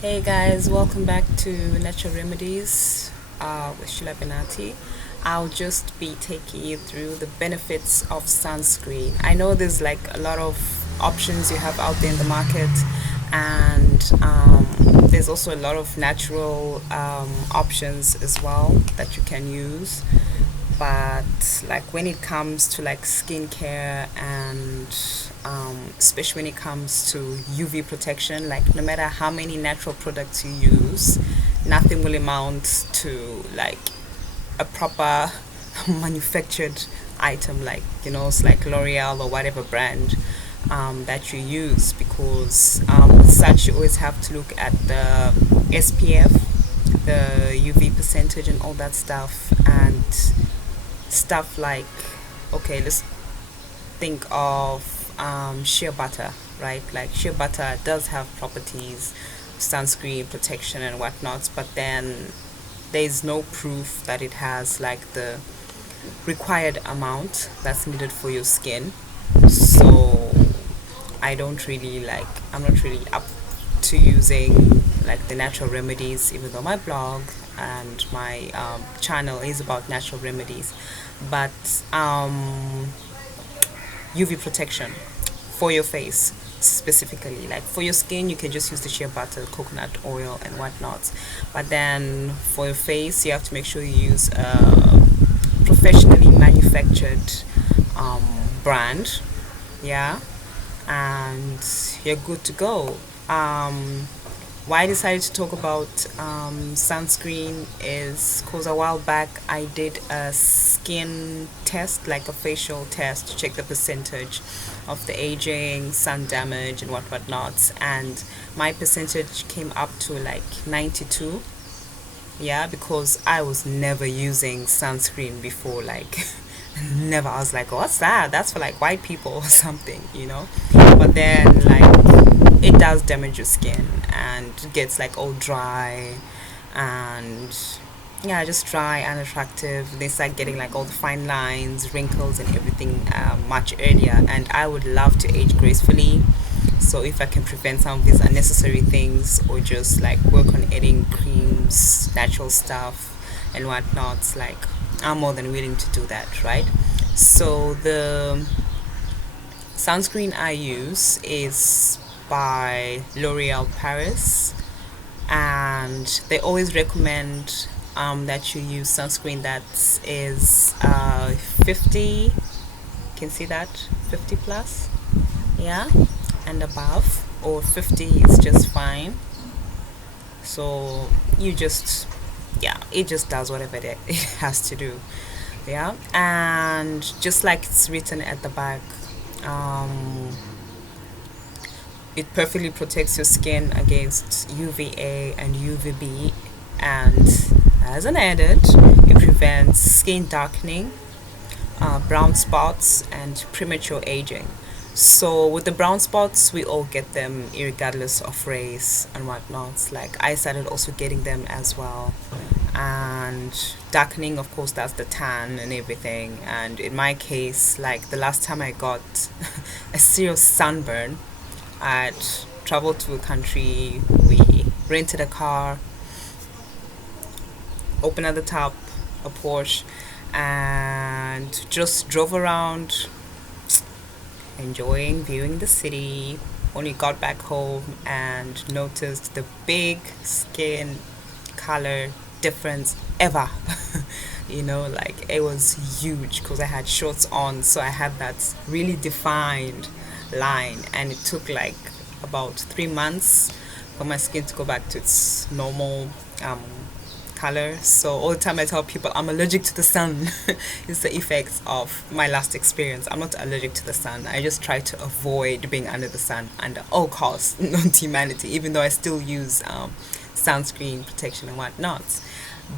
Hey guys, welcome back to Natural Remedies with Sheila Benati. I'll just be taking you through the benefits of sunscreen. I know there's like a lot of options you have out there in the market, and there's also a lot of natural options as well that you can use. But like when it comes to like skincare and especially when it comes to UV protection, like no matter how many natural products you use, nothing will amount to like a proper manufactured item, like it's like L'Oreal or whatever brand that you use, because with such you always have to look at the SPF, the UV percentage and all that stuff, and stuff like, okay, let's think of shea butter, right? Like shea butter does have properties, sunscreen protection and whatnot, but then there's no proof that it has like the required amount that's needed for your skin. So I'm not really up to using like the natural remedies, even though my blog and my channel is about natural remedies. But UV protection for your face specifically, like for your skin, you can just use the shea butter, coconut oil, and whatnot. But then for your face, you have to make sure you use a professionally manufactured brand, yeah, and you're good to go. Why I decided to talk about sunscreen is because a while back I did a skin test, like a facial test, to check the percentage of the aging, sun damage, and whatnot. And my percentage came up to like 92. Yeah, because I was never using sunscreen before, like never. I was like, what's that? That's for like white people or something. But then, like, it does damage your skin and it gets like all dry and yeah, just dry and unattractive. They start getting like all the fine lines, wrinkles, and everything much earlier. And I would love to age gracefully. So if I can prevent some of these unnecessary things, or just like work on adding creams, natural stuff, and whatnot, like I'm more than willing to do that, right? So the sunscreen I use is by L'Oreal Paris, and they always recommend that you use sunscreen that is 50. Can see that 50 plus, yeah, and above, or 50 is just fine. So you just, yeah, it just does whatever it has to do, yeah. And just like it's written at the back, um, it perfectly protects your skin against UVA and UVB, and as an added, it prevents skin darkening, brown spots, and premature aging. So with the brown spots, we all get them regardless of race and whatnot. Like I started also getting them as well. And darkening, of course, that's the tan and everything. And in my case, like the last time I got a serious sunburn, I'd traveled to a country, we rented a car, open at the top, a Porsche, and just drove around, enjoying viewing the city. Only got back home and noticed the big skin color difference ever. Like it was huge because I had shorts on, so I had that really defined line, and it took like about 3 months for my skin to go back to its normal um, color. So all the time I tell people I'm allergic to the sun. It's the effects of my last experience. I'm not allergic to the sun. I just try to avoid being under the sun under all costs, known to humanity, even though I still use sunscreen protection and whatnot.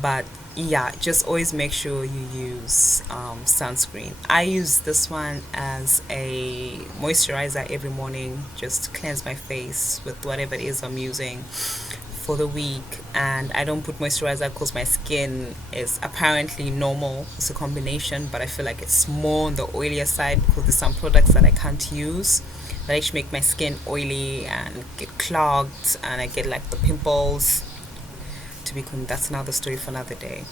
But yeah, just always make sure you use sunscreen. I use this one as a moisturizer every morning, just to cleanse my face with whatever it is I'm using for the week. And I don't put moisturizer because my skin is apparently normal. It's a combination, but I feel like it's more on the oilier side because there's some products that I can't use that actually make my skin oily and get clogged, and I get like the pimples. That's another story for another day,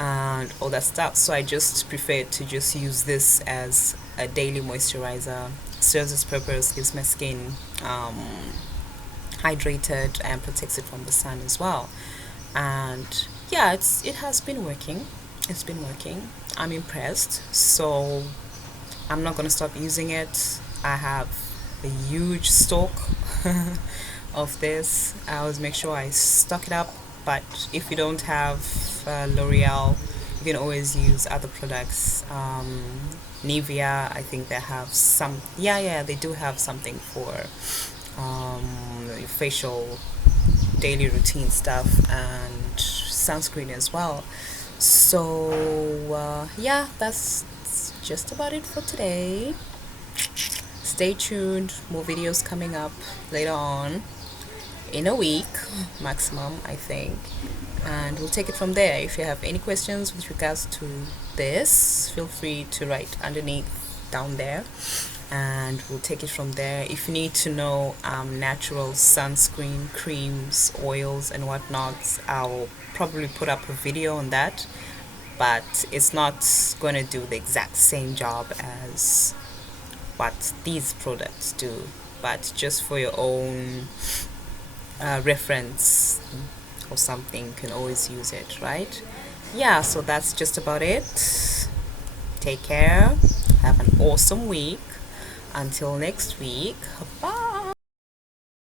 and all that stuff. So I just prefer to just use this as a daily moisturizer. Serves its purpose, gives my skin hydrated and protects it from the sun as well. And yeah, it has been working. It's been working. I'm impressed. So I'm not gonna stop using it. I have a huge stock of this. I always make sure I stock it up. But if you don't have L'Oreal, you can always use other products. Nivea, I think they have some. Yeah, yeah, they do have something for facial daily routine stuff, and sunscreen as well. So yeah, that's just about it for today. Stay tuned, more videos coming up later on in a week maximum, I think, and we'll take it from there. If you have any questions with regards to this, feel free to write underneath down there, and we'll take it from there. If you need to know natural sunscreen creams, oils and whatnot, I'll probably put up a video on that, but it's not going to do the exact same job as what these products do, but just for your own reference or something, you can always use it, right? Yeah, so that's just about it. Take care, have an awesome week. Until next week, bye.